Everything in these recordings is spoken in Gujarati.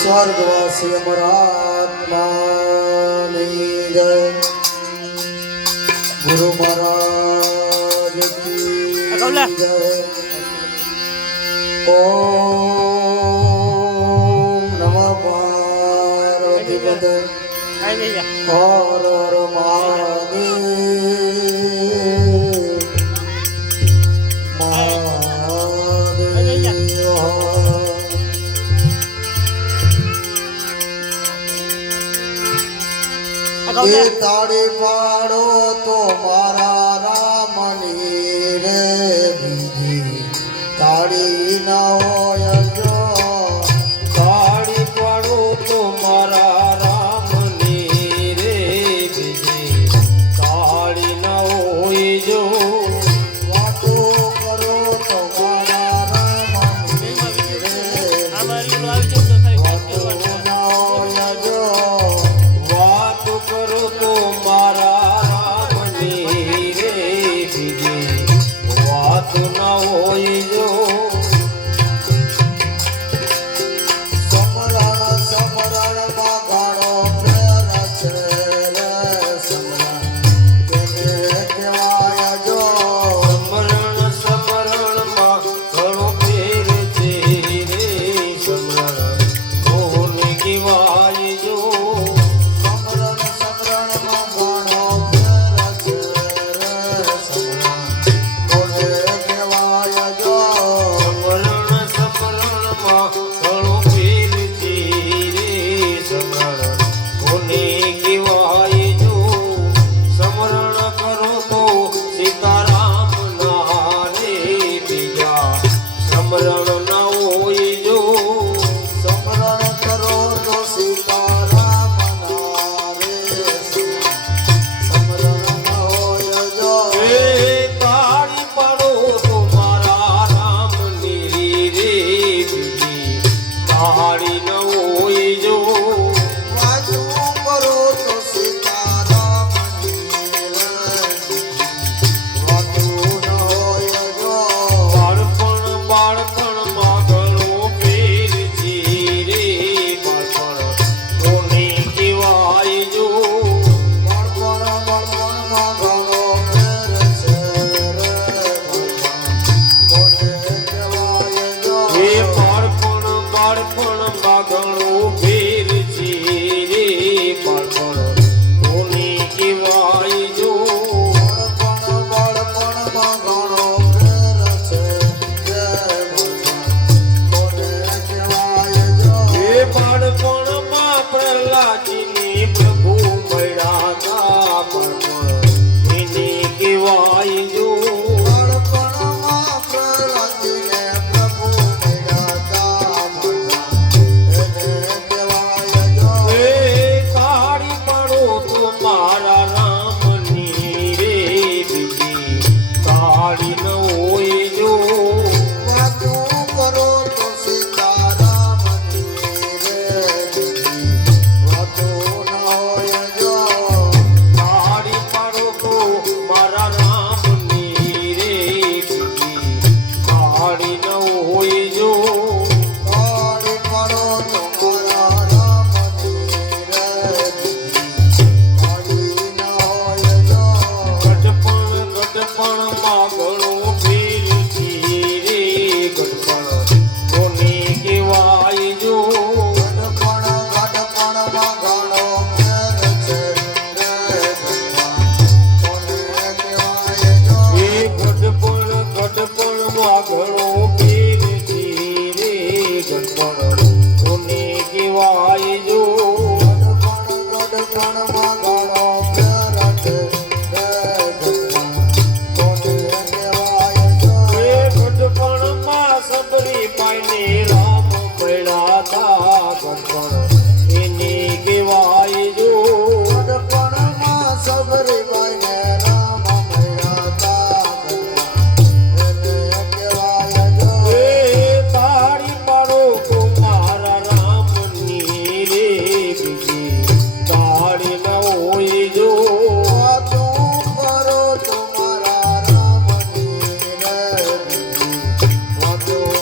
स्वर्गवासी अमरात्मा जय गुरु महाराज की जय। ओम नमः पार्वती पते हर हर महादेव। ये ताड़ी पाड़ो तो मारा रामनी रे बीजी ताड़ी न होय जो। ताड़ी पाड़ो तो मारा रामनी रे बीजी ताड़ी न होय जो। वातो करो तो मारा रामनी रे वातो न होय जो। करो तो मारा रामनी रे बीजी वात न होय जो। समरण समरण मा गाणो फेर छे रे समरण केने केवाय जो। समरण समरण मा घणो फेर छे रे समरण कोने केवाय जो। तो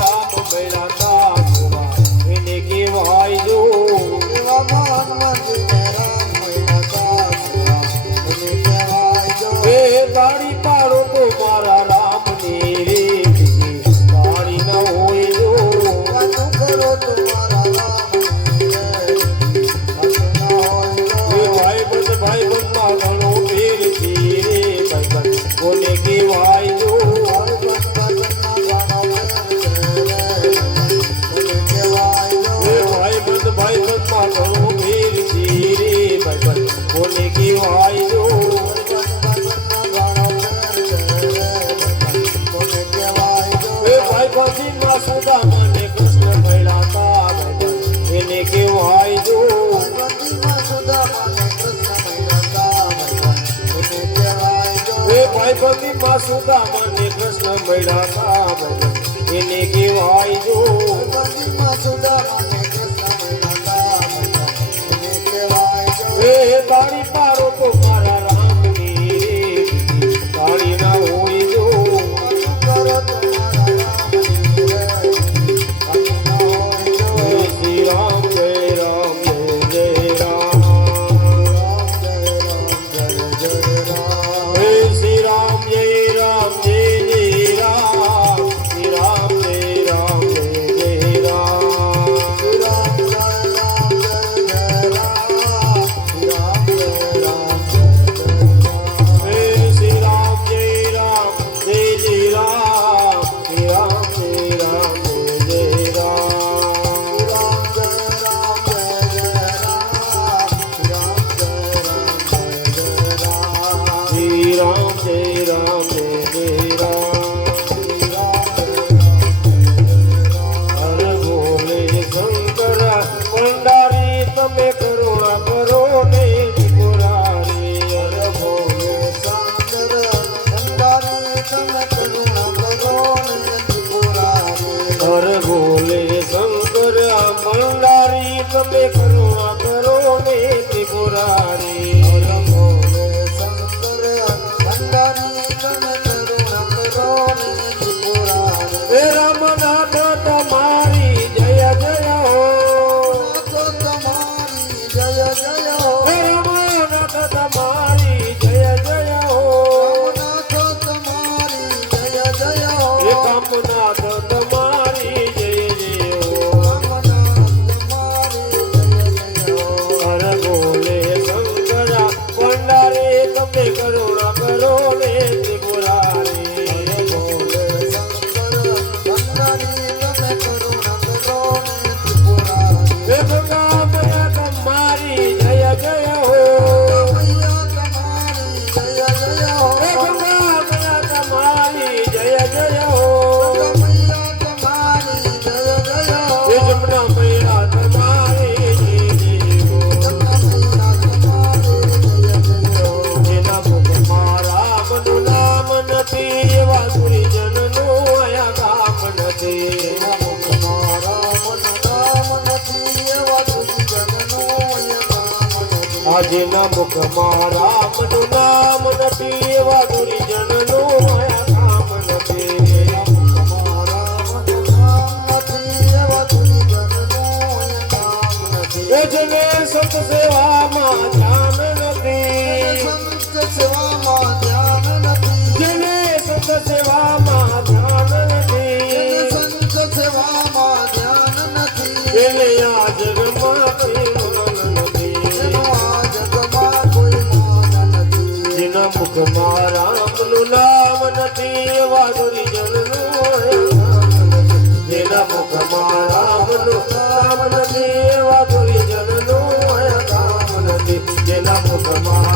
રામ મળ્યા તા એને કહેવાય જો એવા હનુમાનજીને રામ મળ્યા તા એને કહેવાય જો એ તાળી પાડો તો મારા રામની રે તાળી ન હોય જો વાતું કરો તો મારા રામની રે વાતું ન હોય જો એ ભાઈબંધ માં ઘણો ફેર છે રે ભાઈબંધ કોને કહેવાય જો એ ભાઈબંધ માં ઘણો ફેર છે રે ભાઈબંધ કોને કહેવાય જો એ ભાઈબંધી માં સુદામાને કૃષ્ણ મળ્યા તા ભાઈબંધ એને કહેવાય જો એ ભાઈબંધી માં સુદામાને કૃષ્ણ મળ્યા તા ભાઈબંધ એને કહેવાય જો એ તાળી પાડો તો મારા રામની રે તાળી ના હોય જો જય શ્રી રામ જય રામ જય રામ જય શ્રી રામ જય રામ જય રામ શ્રી રામ જય રામ જય રામ શ્રી રામ જય રામ જય રામ શ્રી રામ જય રામ જય રામ શ્રી રામ જય રામ જય રામ હર બોલે શંકર ભંડારી તમે કરુણા કરો ને પુરારી હર બોલે હર બોલે શંકર ભંડારી તમે કરુણા કરો ને ત્રિપુરારી હે રામનાથ તમારી જય જય હો હે રામનાથ તમારી જય જય હો હે કામનાથ તમારી જય જય હો હર બોલે શંકર ભંડારી તમે કરુણા કરો ને ત્રિપુરારી હે ગંગા મૈયા તમારી જય જય હો હે ગંગા મૈયા તમારી જય જય હો હે જમના મૈયા તમારી જય જય હો જેના મુખમાં રામનું નામ નથી એવા સુરીજનનું અયા કામ નથી આજના મુખમાં રામનું નામ નથી એવા ગુરુજનનું અયા કામ નથી એ જેને સંત સેવામાં ધ્યાન નથી જેને સંત સેવામાં ધ્યાન નથી એને આ જગમાં કોઈ માન નથી જેના મુખમાં રામનું નામ નથી એવા ગુરુજનનું જેના મુખમાં રામનું નામ નથી એવા ગુરુજનનું કામ નથી જેના મુખમાં